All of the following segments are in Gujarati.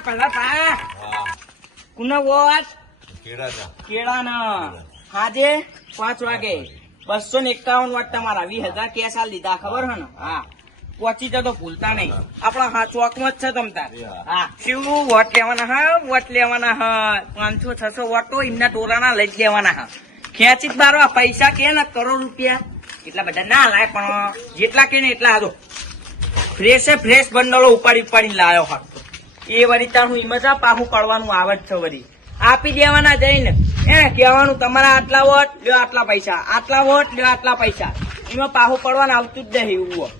પેલા કુના વોટ કેળાના હાજે 5 વાગે 251 વોટ તમારા 20,000 કેસ આલ દીધા ખબર હે ને હા પહોંચી જતો ભૂલતા નહીં આપણા હા ચોકમાં જ છે તમતાર હા શું વોટ લેવાના હા 500-600 વોટ તો એમના ટોળાના લઈ જ લેવાના હા ખેંચી જ બારો પૈસા કે ને કરોડ રૂપિયા એટલા બધા ના લાય પણ જેટલા કે ને એટલા હાલો ફ્રેશ બંડલો ઉપાડીને લાયો હા એ વળી તાર હું ઈમજા પાહું પાડવાનું આવે જ છે વળી આપી દેવાના જઈને કહેવાનું તમારા આટલા વોટ લ્યો આટલા પૈસા આટલા વોટ લ્યો આટલા પૈસા એમાં પાહું પડવાનું આવતું જ નહીં એવું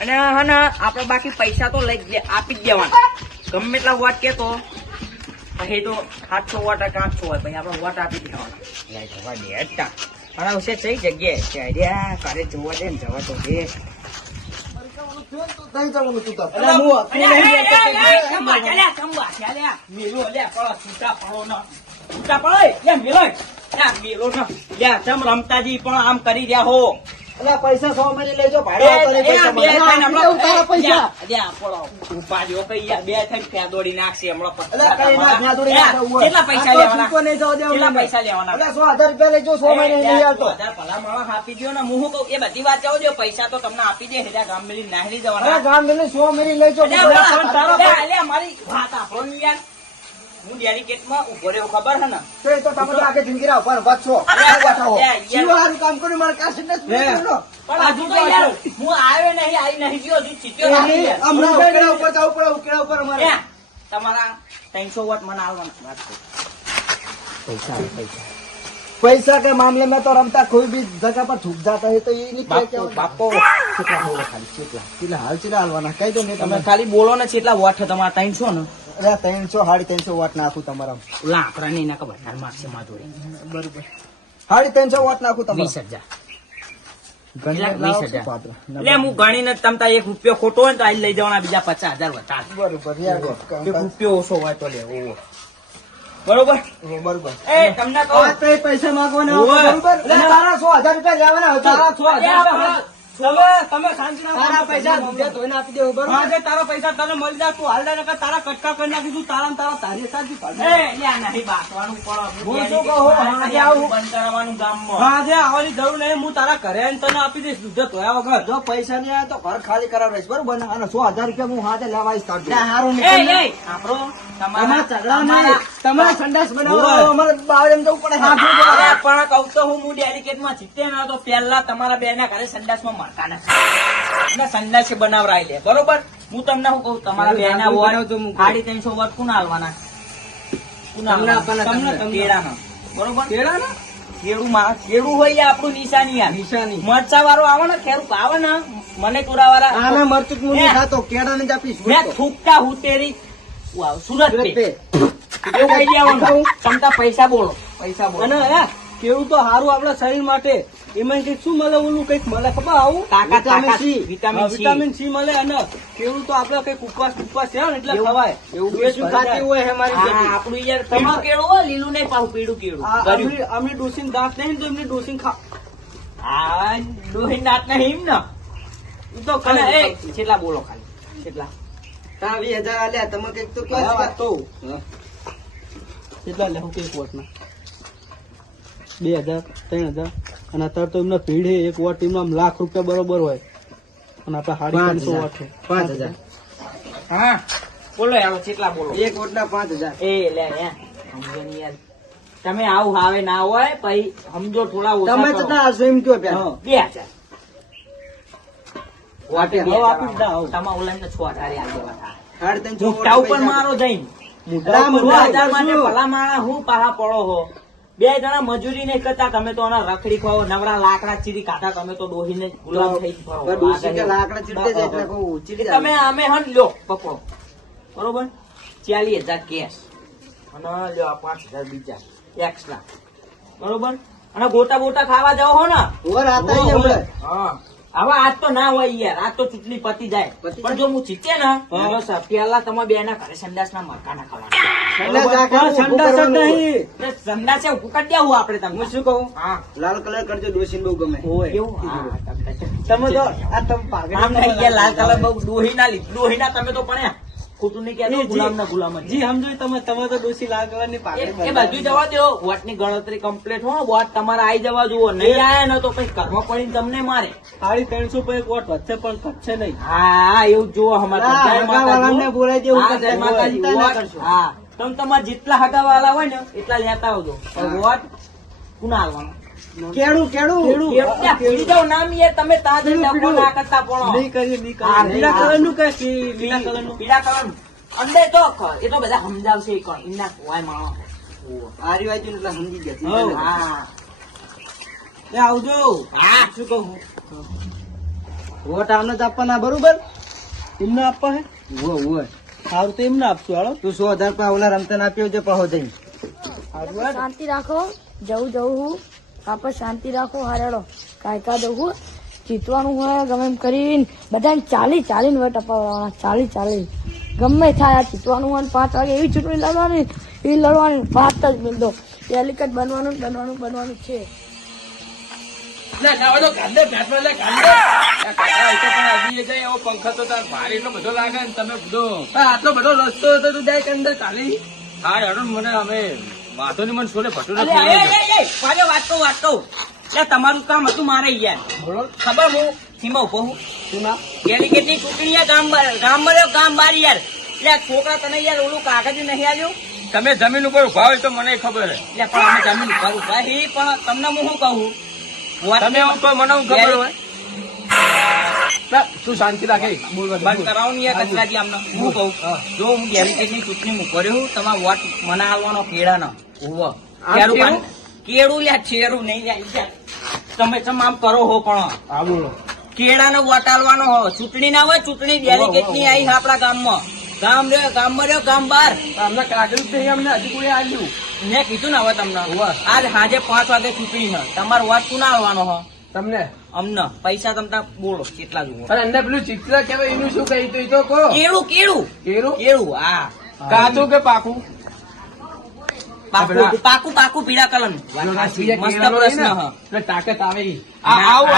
અને હે ને આપડે બાકી પૈસા તો લઈ આપી જ દેવાના ગમે એટલા વોટ કેતો પછી તો 700 વોટ 800 હોય પછી આપડે વોટ આપી દેવાના છે કઈ જગ્યાએ કારે જોવા દે ને જવા તો દે રમતાજી પણ આમ કરી રહ્યા હો પૈસા 100 મહિને લેજો દોડી નાખશે કેટલા પૈસા લેવાના 100,000 રૂપિયા લેજો 100 મહિને નહીં આવતો ભલા માણસ આપી દો ને હું કહું એ બધી વાત જાવ દો પૈસા તો તમને આપી દે ગામ મિલી નાહરી જવાના ગામ મિલી 100 મહિને લેજો મારી વાત આપો ને યાર હું ડેડિકેટમાં ઉભો રહ્યો ખબર હે ને તો તમે તો આખી જિંદગી ઉપર બચશો સારું કામ કર્યું મારે કાશી ને પણ હજુ તો યાર હું આવ્યો નહીં આવી નહીં ગયો હજુ ચીટ્યો નથી હમણાં ઉકેડા ઉપર જવું પડે ઉકેડા ઉપર અમારે તમારા 300 વોટ મને આવવાના વાત पैसा के मामले में तो रमता कोई भी जगह पर ठुक जाता है तो ये नहीं બાપો કેટલા હોવા ખાલી કેટલા હાલવાના કહી દો ને તમે ખાલી બોલો ને કેટલા વોટ છે તમારા 300 ને અરે 300 350 વોટ નાખું તમારા લાકડા નહીં નાખો ભાઈ મારશે માધોરી બરોબર 350 વોટ નાખું તમારા 20,000 એટલે હું ગણીને તમતા 1 રૂપિયો ખોટો હોય તો આ લઈ જવાના બીજા 50,000 વધારે બરોબર 1 રૂપિયો ઓછો હોય તો લે બરોબર બરોબર એ તમને કહો પૈસા માંગવાના બરોબર તારા 100,000 રૂપિયા લેવાના તારા 100,000 તમે શાંતિ તારા પૈસા ધોઈને આપી દેવું બરોબર હા તારા પૈસા તને મળી જાય તું હાલ દે તારા કટકા કરી નાખીશું તારા તારી સાચી પાડી નહીં બાસવાનું હું શું કહું આજે આવું બંધ કરાવવાનું ગામમાં હા જે આવવાની જરૂર નહીં હું તારા ઘરે આવીને તને આપી દઈશ દૂધ ધોયા વગર જો પૈસા નહીં આવે તો ઘર ખાલી કરાવીશ બરોબર ને અને 100,000 રૂપિયા હું હાથે લેવાઈશ સારું આપણો તમારા ઝઘડા નહીં તમારા સંડાસ બનાવવા અમારે બહાર એમ જવું પડે પણ કહું તો હું ડેલિકેટમાં જીતે ના તો પહેલા તમારા બે ના ઘરે સંડાસમાં મારતા નથી સંડાસ બનાવરાય લે બરોબર હું તમને શું કહું તમારા બે ના વોટ 350 વોટ કોણ હાલવાના કેળાના બરોબર કેળાના ખેડૂ હોય આપણું નિશાની મરચા વાળો આવે ને ખેડૂત આવે ને મને ટોરા વાળા મરચું હું નહીં ખાતો કેળા ને જ આપીશ થૂકતા હું તેરી સુરત પે એવું કહી દેવાનું ક્ષમતા પૈસા બોલો અને કેવું તો સારું આપડા શરીર માટે એમાં કઈક શું મળે ઓલું કઈક મળે ખબર આવું વિટામિન સી મળે અને કેવું તો આપડે કઈક ઉપવાસ છે ને એટલે ખવાય એવું ખાતી હોય આપણું યાર પીળું કેળું હોય લીલું નહીં પાછું પીળું કેળું અમને ડોસીન દાંત નહીં તો એમને ડોસીન હા ડોસીન દાંત નહીં એમ ને તો કેટલા બોલો ખાલી કેટલા 20,000 આલ્યા તમે કઈક તો કેટલા લેવું કઈક વોટ ના 2,000 3,000 અને અત્યારે તો એમને ભીડ છે એક વોટ એમનો લાખ રૂપિયા બરોબર હોય અને આપડે 350 વોટ છે 5,000 હા બોલો યાર કેટલા બોલો એક વોટ ના 5,000 એ લે સમજો ની યાર તમે આવું હાવે ના હોય પછી સમજો થોડા ઓછા તમે કેટલા આવશો એમ કયો પેલા 2,000 વાટે ભાવ આપી દા તમા ઓલાને 6 તારી આ દેવા 350 મોટા ઉપર મારો જઈને મોટા 1000 માટે ભલા માણા હું પાહા પડો હો 2 જણા મજૂરી નહીં કરતા તમે તો રખડી ખાઓ નવરા લાકડા ચીરી કાઢા તમે તો ડોહીને ગુલામ થઈ લાકડા ચીરતે જાય એટલે કહું ચીરી તમે અમે હન લ્યો પકડો બરોબર 40,000 કેશ અને લ્યો 5,000 બીજા એક્સ્ટ્રા બરોબર અને ગોટા બોટા ખાવા જાવ હો ને હા હવે આજ તો ના હોય યાર આજ તો ચૂંટણી પતી જાય પણ જો હું જીતે ને પેલા તમે બે ના ઘરે સંડાસ ના મરકા ના ખાવાના સંડાસ ઉભું કરી દેવું આપડે તમને શું કહું હા લાલ કલર કરજો ડોસીન બહુ ગમે તમે તો આ તમે લાલ કલર બહુ ડોહી ના તમે તો પડ્યા ખોટું નહીં કહેતો, ગુલામના ગુલામ જ. જી સમજો તમે તો ડોસી લાગવાની પાઘડી એ બધું જવા દો, વોટની ગણતરી કમ્પ્લીટ હો, વોટ તમારે આવી જવા જુઓ. નહીં આયા ને તો પછી ઘરમાં પડીને તમને મારે. 350 પર એક વોટ વધશે પણ ઘટશે નહીં. હા એવું જુઓ અમારે. જય માતાજી. બોલાઈ દેવું હા, જય માતાજી. વોટ, હા તમે તમારે જેટલા હગાવાલા હોય ને એટલા લેતા આવજો. પણ વોટ કોના આલવાનો? કેળું ત્યાં ભૂલી જાઓ નામ યાર, તમે ત્યાં જઈને ડબ્બો ના કરતા પણ. નહીં કરીએ હા, લીલા કલર નું કે લીલા કલર નું પીળા કલરનું. અંદર તો એ તો બધા સમજાવશે એ કોણ એમના હોય માણસ. આરી વાંચી એટલે સમજી ગયા. હા આવજો. હા શું કહું વોટ આમને જ આપવાના બરોબર? એમને આપવા હે સારું તો એમને આપશું. હાલો તું 100,000 પર ઓલા રમતન આપ્યો છે પહો જઈ. શાંતિ રાખો, જવું હું આપણે શાંતિ રાખો. હારેડો કાયકા દઉં હું જીતવાનું હોય ગમે એમ કરીને બધાને 40 વોટ અપાવવાના. 40 ગમે થાય આ જીતવાનું હોય ને 5 વાગે એવી ચૂંટણી લડવાની એવી લડવાની વાત જ મિલતો. ડેલિકેટ બનવાનું છે. આટલો બધો રસ્તો હતો તું જાય કે અંદર ચાલી. હા હેડો મને હવે વાતો ની મને છોડે ભટું અરે, વાત કહું. એટલે તમારું કામ હતું મારે યાર. ખબર હું સીમા ઉભો હું. ડેલિકેટની ચૂંટણી ગામ બાર યાર. એટલે છોકરા તને યાર ઓલું કાગળ નહીં આવ્યું. તમે જમીન ઉપર ઉભા હોય તો મને ખબર હે. એટલે પણ અમે જમીન ઉપર ઉભા છીએ, પણ તમને હું શું કહું તમે એવું કહો મને ખબર હોય. તું શાંતિ રાખે બંધ કરાવો ને યાર કચરાજી આમને. હું કહું જો હું ડેલિકેટની ચૂંટણી કર્યો તમારો વોટ મને આલવાનો કેળાનો. કેળું લ્યા ચેરું નહીં લ્યા. તમે આમ કરો હો પણ હા બોલો. કેળાનો વોટ આલવાનો હો. ચૂંટણી ના હોય, ચૂંટણી ડેલિકેટ ની આવી આપડા ગામમાં. ગામમાં રહ્યો ગામ બાર. અમને કાગળ જ નહીં, અમને હજુ કોઈ આવ્યું. મેં કીધું ને હવે તમને આજ સાંજે 5 વાગે ચૂંટણી છે. તમારો વોટ કોને આલવાનો હો? તમને અમને પૈસા તમને બોલો કેટલા જુઓ. અને અંદર પેલું ચિત્ર કેવાય એનું શું કહી તો કહો. કેળું કેળું હા. કાચું કે પાકું? પાકું પીળા કલર નું. મસ્ત પ્રશ્ન હ. તાકાત આવે. આવું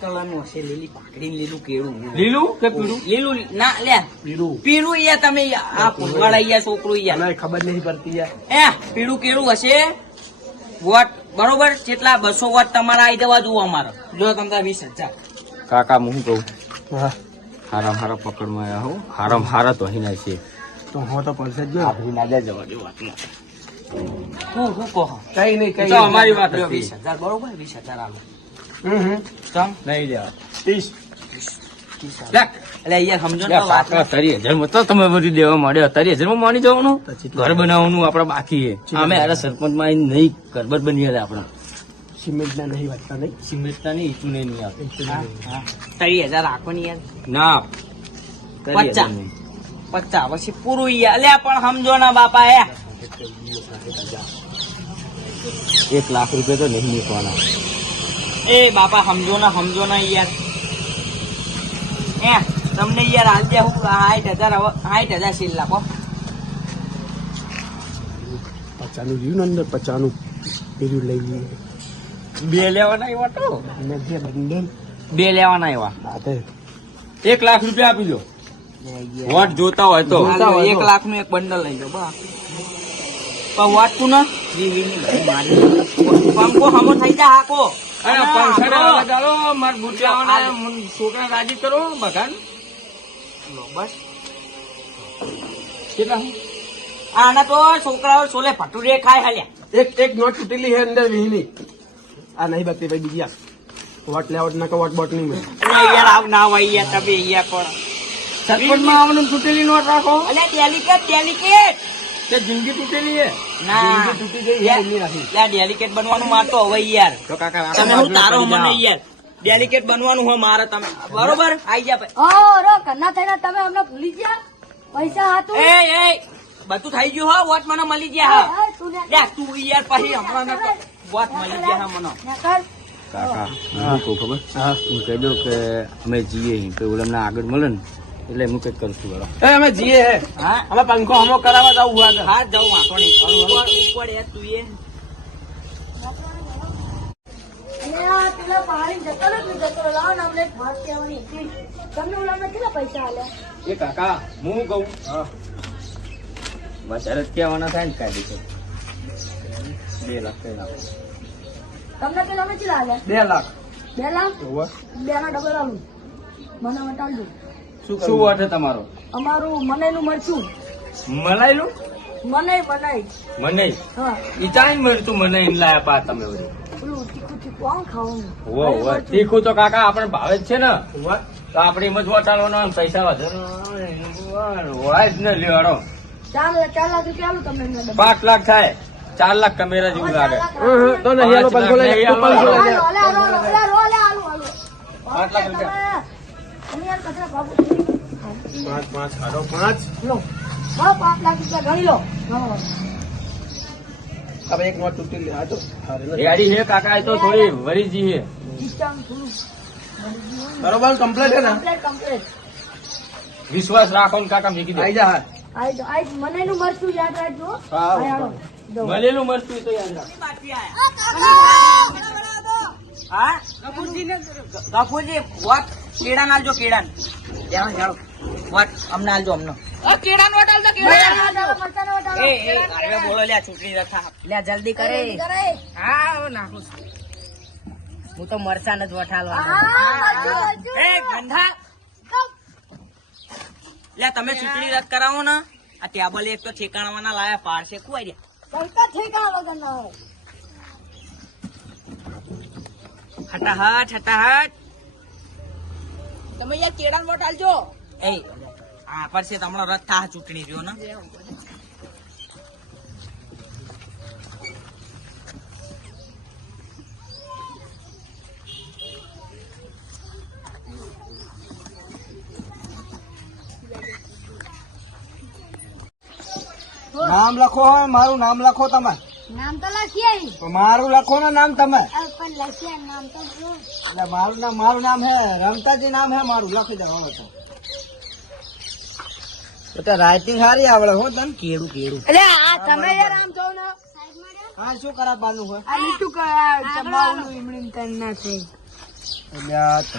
કલર નું હશે. લીલી પાકડી લીલું કેળું. લીલું કે પીળું? લીલું ના લ્યા પીળું યાર. તમે આ ફૂલવાળા યાર છોકરું યાર ખબર નહીં પડતી યાર. પીળું કેળું હશે. વોટ બરોબર કેટલા 200 વોટ તમારા આવી જવા જુઓ અમારો. જો તમને 20,000. કાકા હું કહું હારા પકડમાં આવ્યા હો. હારા તો અહીં છે તો હો તો પડશે જ. આપણી ના જવા દો વાતમાં. હું કહો કઈ નહીં કઈ તો અમારી વાત 20,000 બરોબર. 20,000 આલો. ચમ નહીં લેવા 30. એટલે યાર સમજો ને વાત. 30,000 તો તમે બધી દેવા માંડ્યો. 30,000 માં માની જવાનું. ઘર બનાવવાનું આપડે બાકી છે. અમે અરે સરપંચ માં નહીં ઘર બર બની આપડે. સિમેન્ટ ના નહીં વાંચતા નહીં. સિમેન્ટ ના નહીં ઈટું નહીં આવતું. 30,000 રાખો ને યાર. ના 50 પછી પૂરું યાર. અલ્યા પણ સમજો ના બાપા હે. 1 લાખ રૂપિયા તો નહીં મૂકવાના. એ બાપા સમજો ના યાર. તમને યાર હાલ દે હું 60,000 સીલ લાખો. 50 રહ્યું ને અંદર 50 બીજું લઈ લઈએ. 2 લેવાના આવ્યા તો અને જે બંડલ 2 લેવાના આવ્યા. હા તે 1 લાખ રૂપિયા આપી દો. વોટ જોતા હોય તો 1 લાખ નું એક બંડલ લઈ લો બા. પણ વોટ તું ના પંખો હમો થઈ જા હાકો. અરે 65 ચાલો માર બુટિયાઓને છોકરા રાજી કરો બગાન. બસ કેટલા આના તો છોકરાઓ છોલે ભટુરે ખાય હાલ્યા. એક નોટ તૂટેલી છે અંદર વીની. આ નહીં બગતી ભાઈ બીજી આ વોટ લેવટ ના વોટ બોટ નહીં મળે. અરે યાર આવ ના હોય યાર તમે યાર પણ સરપંચ માં આવવાનું તૂટેલી નોટ રાખો. અલે ડેલિકેટ તે જિંદગી તૂટેલી છે. ના જિંદગી તૂટી ગઈ છે એમની રાખી. લે ડેલિકેટ બનવાનું મારતો હવે યાર. તો કાકા તમે હું તારો મને યાર ડેલિકેટ બનવાનું હોય મારે. તમે બરોબર આઈ જા ભાઈ. રો કન્ના થઈને તમે અમને ભૂલી ગયા. પૈસા હાથું એ બધું થઈ ગયું હો. વોટ મને મળી ગયા હા. તું ને લે તું યાર પછી હમણાં વોટ મળી ગયા હા મને. કાકા હું કહું ખબર હું કહી દઉં કે અમે જઈએ તો ઓલા આગળ મળે ને એટલે હું કઈક કરું છું. અમે જીએ હે. હા અમે પંખો હમો કરાવવા જવું આગળ. હા જાઉં વાંધો નહીં. ઉપર યાર તું એ પેલા પાણી લઈને જતો રહ્યો ને જતો રહ્યો. લાવો ને અમને એક વાત કહેવાની હતી. તમને ઓલામાં કેટલા પૈસા આલ્યા? એ કાકા હું કહું વધારે જ કહેવાના થાય ને કાઢી છે 2 લાખ કઈ નાખો. તમને પેલા અમે કેટલા આલ્યા? 2 લાખ 2 લાખ? 2 ના ડબલ આલું. મને વટાડજો. શું વાટે તમારો? અમારું મનાઈનું મરચું. મલાઈલું મનાઈ. મને હા. ઈ ચાઈ મરતું મને એમ લાયા પા તમે બધું. પેલું તીખું આમ ખાવાનું. વો તીખું તો કાકા આપણે ભાવે જ છે ને તો આપણે એમ જ વટાડવાનો ને પૈસા વધે હોય જ ને લેવાડો. 4 લાખ રૂપિયા આલું તમને એમને ડબલ. 5 લાખ થાય 4 લાખ કમેરા જેવું લાગે. તો નહીં હાલો 500 લઈ લે. 500 લઈ લે. પાંચ લાખ રૂપિયા. પાંચ હાડો 5 લો. 5 લાખ રૂપિયા ગણી લો. હવે એક નોટ તૂટી લે. આ તો રેડી છે કાકા એ તો થોડી વરીજી છે. બરોબર કમ્પ્લીટ છે ને? કમ્પ્લીટ. વિશ્વાસ રાખો ને કાકા મૂકી દે. આઈ જા હા. આઈ મનાઈનું મરચું યાદ રાખજો. હા, આઈ હાલો. દો. મળેલું મરતું તો યાદ રાખ. હા ગફુરજી વોટ કેળા ના આલજો કેળા જાણો વોટ અમને આલજો અમને મરચાંનો વટાલો. એ અરે બોલો લ્યા ચૂંટણી રથા લ્યા જલ્દી કરે હા હું નાખું છું હું તો મરચાં જ વઠાલવાનો એ ગંધા લ્યા તમે ચૂંટણી રદ કરાવો ને આ ટેબલ એક તો ઠેકાણવાના લાયા પાડશે કુવાઈ રહ્યા હટાહટ તમે યાર કેળા વોટ આલજો એ હા પરસે તમારો રદ થા ચૂંટણી રહ્યો ને નામ લખો હોય મારું નામ લખો તમે. નામ તો લખીએ તો મારું લખો ને નામ તમે. પણ લખીએ નામ તો જો. એટલે મારું નામ હે રમતાજી નામ હે મારું લખી દો હવે તો રાઇટિંગ સારી આવડે હો તને. કેળું એટલે આ તમે યાર આમ જો ને હા શું કરાવવાનું હોય આ લીટું કરાય ચમાવનું ઈમડીન તન ના થઈ. એટલે આ તો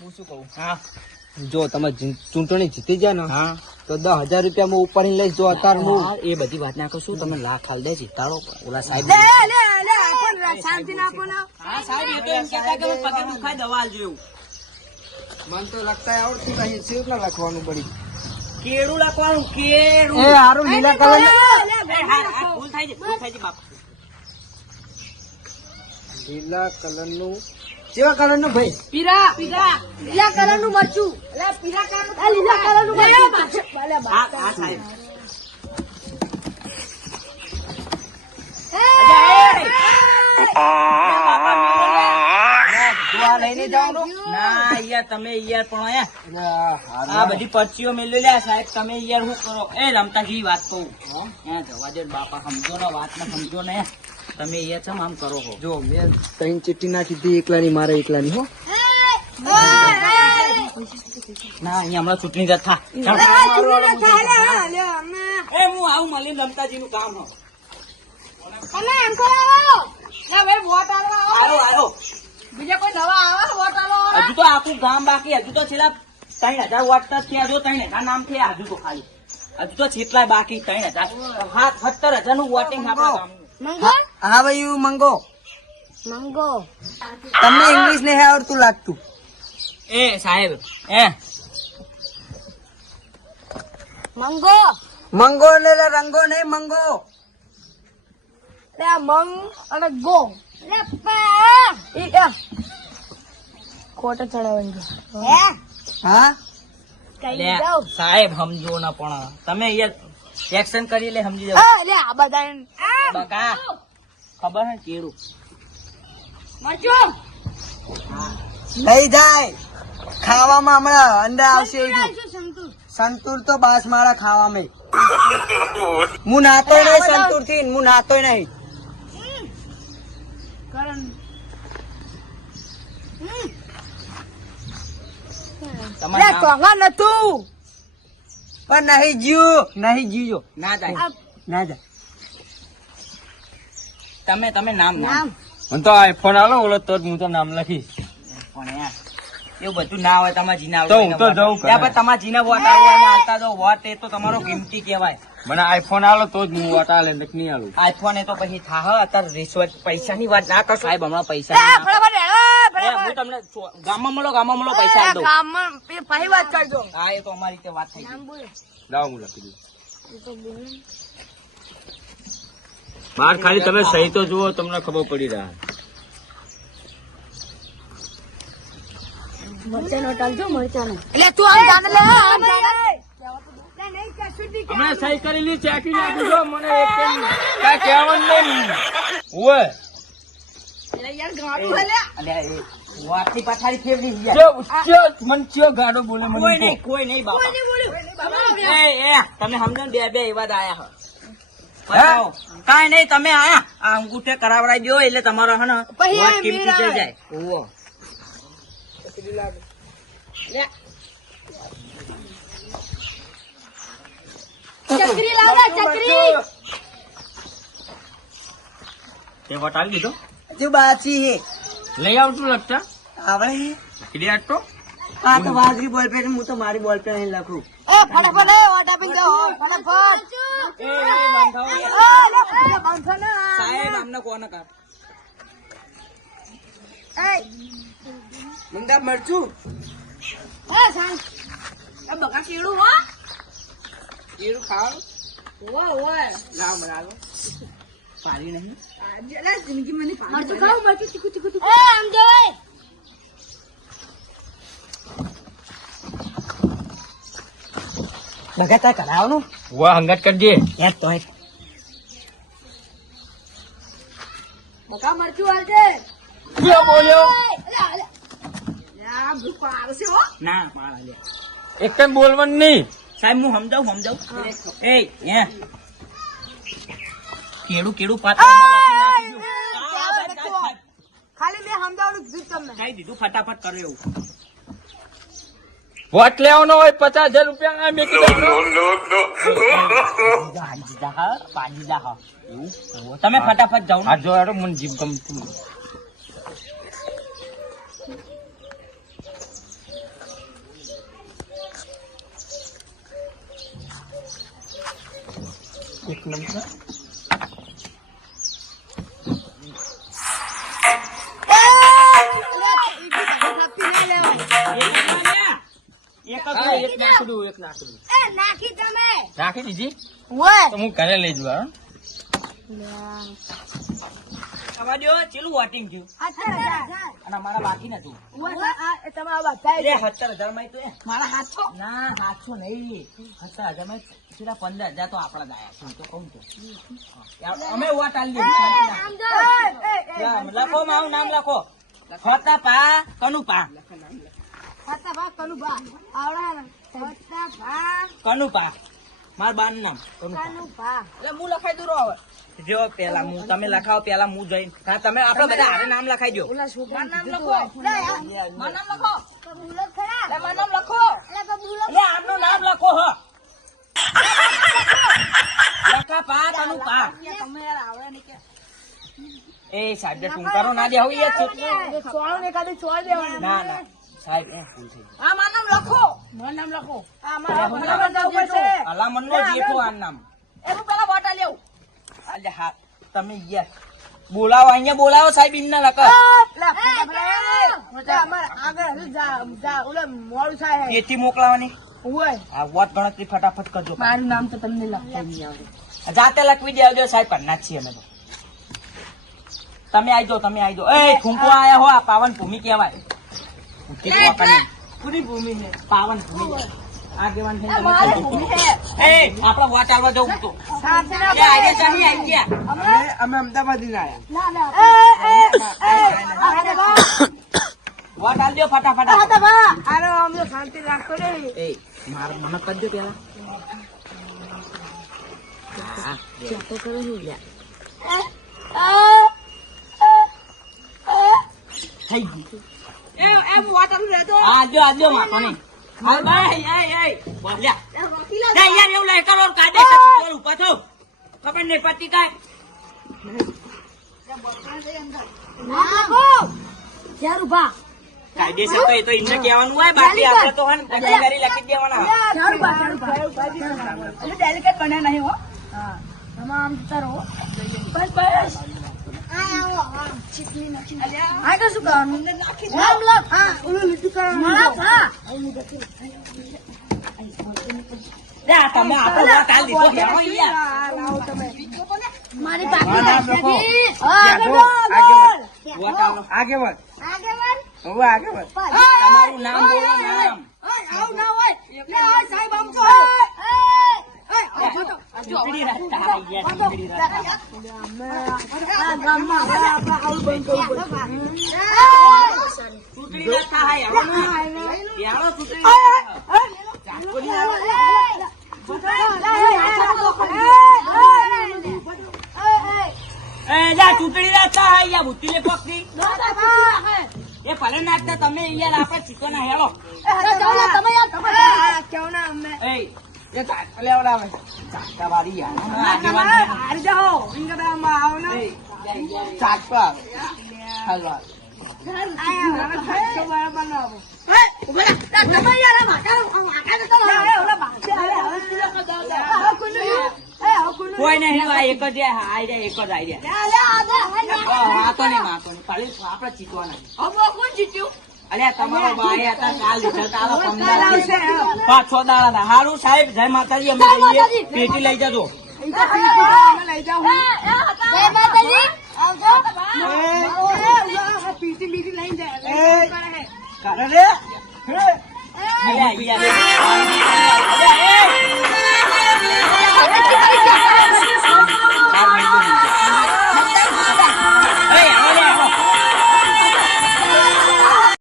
હું શું કહું હા જો તમે ચૂંટણી જીતી જાય ને હા તો 10,000 રૂપિયા હું ઉપર લઈશ. જો અત્યારે હું એ બધી વાત ના કશું તમે લાખ હાલ દે જીતાડો ઓલા સાહેબ શાંતિ નાખો ને. હા સાહેબ એ તો એમ કહેતા કે પગે દુખાય દવા આલજો એવું મને તો લખતા આવડતું નહીં. શું રીતના લખવાનું પડી? કેળું લખવાનું કેળું એ હારું લીલા કલર ભૂલ થાય છે બાપ લીલા કલર નું કેવા કલર નું ભાઈ? પીરા લીલા કલર નું મરચું. પીરા કલર લીલા કલર નું મરચું. હા સાહેબ લઈને જવાનું ના યાર તમે યાર પણ આ બધી પરચીઓ મેળવી લે સાહેબ તમે યાર શું કરો એ રમતાજી વાત કહું જવા દે બાપા સમજો ને વાત ને સમજો ને તમે યાર ચમ આમ કરો છો જો મેં 3 ચીઠી નાખી હતી એકલાની મારે એકલાની હો. ના અહીંયા હમણાં ચૂંટણી રદ થા એ હું આવું મળીને રમતાજી નું કામ હો આવો બીજા કોઈ નવા આવે વોટ આલો. હજુ તો આખું ગામ બાકી હજુ તો છેલ્લા 3,000 વોટ થયા જો 3,000 નામ થયા હજુ તો ખાલી હજુ તો જેટલાય બાકી 3,000 હા 17,000 નું વોટિંગ આપણા ગામનું મંગો હા ભાઈ મંગો મંગો તમને ઇંગ્લિશ નહીં આવડતું લાગતું. એ સાહેબ મંગો મંગો ને રંગો નહીં મંગો. લે મંગ અને ગો લે ખોટો ચડાવવાની હે હા કઈ લે, જાવ સાહેબ સમજો ને પણ તમે યાર એક્શન કરી લે સમજી જાવ લે આ બધા બકા ખબર હે કેળું મરચું લઈ જાય ખાવામાં હમણાં અંડા આવશે એનું. સંતૂર તો બાસ મારા ખાવામાં હું નાતો નહીં સંતૂર થી હું નાતો નહીં. કરણ તમારું લે નામ- ટોંગા નતું પણ નહીં જીવ નહીં જીવ્યો. ના જાય ના જા. તમે નામ નામ મને તો આઈફોન આલો ઓલો તો જ હું તો નામ લખીશ. પણ યાર એવું બધું ના હોય તમારા જીના તો હું તો જઉં ઘરે. તમારા જીના વોટ આવવા હાલતા જો વોટ એ તો તમારો કિંમતી કહેવાય. મને આઈફોન આલો તો જ હું વોટ આલે નક નહીં આલું. આઈફોન એ તો પછી થાહ અત્યારે રિશ્વત પૈસાની વાત ના કરશો સાહેબ હમણાં પૈસા હું તમને ગામમાં મળો પૈસા આપી દઉં. હા એ તો અમારી રીતે વાત થઈ ગઈ. લાવો હું લખી દઉં. બાર ખાલી તમે સહી તો જુઓ તમને ખબર પડી રહ્યા. મરચાનો ટાલજો મરચાનો હમણાં સહી કરેલી ચેકી નાખું છો મને એક કઈ કહેવાનું નહીં. ઓય વાતની પથારી ફેરવી મને ચિયો ગાડો બોલે મને કોઈ નહીં બાપા. તમે સમજો ને બે એવા જ આયા હો. કાંઈ નહીં તમે આયા આ અંગૂઠે કરાવડાવી દો એટલે તમારો હે ને વાત કિંમતી થઈ જાય. ઓહો. ચકરી લાવે ચકરી તે વટાવી દીધો હજુ બાકી હે લઈ આવતું લખતા આવડે કેટલી આટો આ તો વાજરી બોલ પે હું તો મારી બોલ પે અહીં લખું. ફટાફટ ઓટ આપી દો ફટાફટ સાહેબ આમને કોને કાઢ મંગા મરચું બકા કેળું હો કેળું ખાવ લાવ મને આલો પારી નહીં મરચું ખાવ મરચું ચીકુ ચીકુ આમ જોય લગાતાર કરાવનું વાહ હંગાત કરજે. યાર તોય બકા મરચું હાલજે ક્યાં બોલ્યો ના મારા લે એક ટાઈમ બોલવાનું નહીં. સાહેબ હું સમજાવું એ હે કેળું પાત્ર ખાલી મેં સમજાવવાનું કીધું તમને ખાઈ દીધું ફટાફટ કરો એવું. વોટ લેવાનો હોય 50,000 રૂપિયા મેં કીધું તમે ફટાફટ જાઓ આ જો યાર મને જીભ ગમતું. એક નંબર એક નાખી દઉં. નાખી તમે રાખી દીધી ઓય તો હું ઘરે લઈ જવા. આવા દો ચેલું વોટિંગ થયું 17,000 અને અમારા બાકી નતું તમે આ બધા 17,000 માં તો મારા હાથો ના 700 નહીં 17,000 માં સીધા 15,000 તો આપડા જ આયા છે હું તો કહું છું. અમે વોટ આલી દીધી. લખો મારું નામ લખો ફતા પા કનુ પા કનુ પા મારા બાનું નામ કનુ પા. એટલે હું લખાઈ દઉં હવે જો પેલા હું તમે લખાવો પેલા હું જઈને હા તમે આપડે બધા હારે નામ લખાઈ દો. ઓલા છોકરા નામ લખો મારું નામ લખો બબુલક ખરા મારું નામ લખો એટલે બબુલક એટલે આમનું નામ લખો હો લખા પા કનુ પા. તમે યાર આવડે નહીં કે એ સાહેબ ટૂંકારો ના દે હવે છોડો ને કાદે છોડ દેવાનું ના ના સાહેબ એ ભૂલ થઈ ગઈ. આ મારું નામ લખો મારું નામ લખો આ મારા ભલામણ જવું પડશે અલામન નો જેઠો આ નામ એનું પેલા વોટા લેવું એટલે હા તમે યાર બોલાવો અહીંયા બોલાવો સાહેબ ઇન્ના લખો તેથી મોકલાવાની આ વોટ ગણતરી ફટાફટ કરજો. મારું નામ તો તમને લખતા નહીં આવડે જાતે લખવી દેજો સાહેબ પન્ના છીએ અમે તો. તમે આઈ જાઓ એ ખૂંકવા આયા હો આ પાવન ભૂમિ કહેવાય. પૂરી ભૂમિ ને પાવન ભૂમિ આગેવાન થઈને તમે એ આપડે વોટ આલવા જવું તો એ આજે ચાલી આવી ગયા અમે અમદાવાદ થી આયા વોટ આલ દો ફટાફટ. શાંતિ રાખો રે એ મારા મને કરજો પેલા થઈ ગયું. આજો માથો નહીં. બોલ્યા યાર એવું લઈ કરો કાયદે ઉપર છો ને પતિ કાંઈ. ચાર ઉભા કાયદેસર તો એ તો એમને કહેવાનું હોય, બાકી આપણે તો હે ને પતિ કરી લખી જ દેવાના. ડેલિકેટ બન્યા નહીં હો. હા તમામ જતા રહો. બસ બસ આ તો શું કરવાનું? નામ લખ. હા ઓલું લીધું કરવાનું. હા લે, આ તમે આપણો વાત હાલ દીધો કહેવો યાર. મારી પાકી નામ લખો. વાત આલો. આગેવાન આગેવાન આગેવાન તમારું નામ બોલો, નામ. આવું ના હોય સાહેબ આમ તો ચૂંટણી રાખતા આવી ગયા, ચૂંટણી રાખતા. ચૂંટણી રાખતા હાય, હવે ના. યારો ચૂંટણી રાખતા. ચાકોરી આવે. એ જા ચૂંટણી રાખતા હાય, યા બુદ્ધિ લે પકડી. એ ભલે નાખતા તમે યાર, આપણે ચૂંટણા હેળો. એ ચાટકો લેવડાવે. ચાટકા વાળી યાર. આગેવાન છે. ચાટકો આવે. હલવા. કોઈ નહીં, આ એક જ આઈ જાય, એક જ આઈ જાય. વાતો નહીં, ખાલી આપણે જીતવાના. અલ્યા તમારો ભાઈ હતા, કાલ લીધા તારો 5-6 દાડા. હારું સાહેબ, જય માતાજી. અમે જઈએ, પેટી લઈ જજો. કરે રે. અલ્યા યાર.